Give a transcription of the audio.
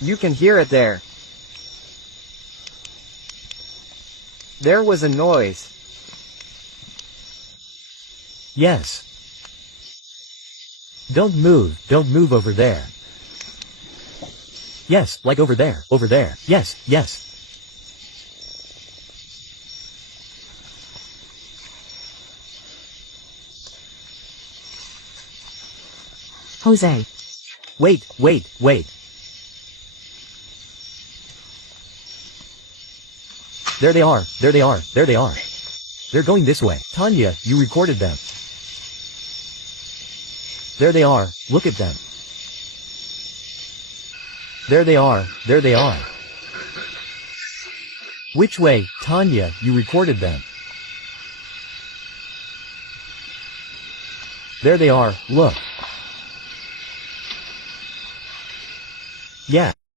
You can hear it there. There was a noise. Yes. Don't move over there. Yes, like over there, yes, yes. Jose. Wait. There they are. They're going this way. Tanya, you recorded them. There they are, look at them. There they are. Which way, Tanya, you recorded them. There they are, look. Yeah.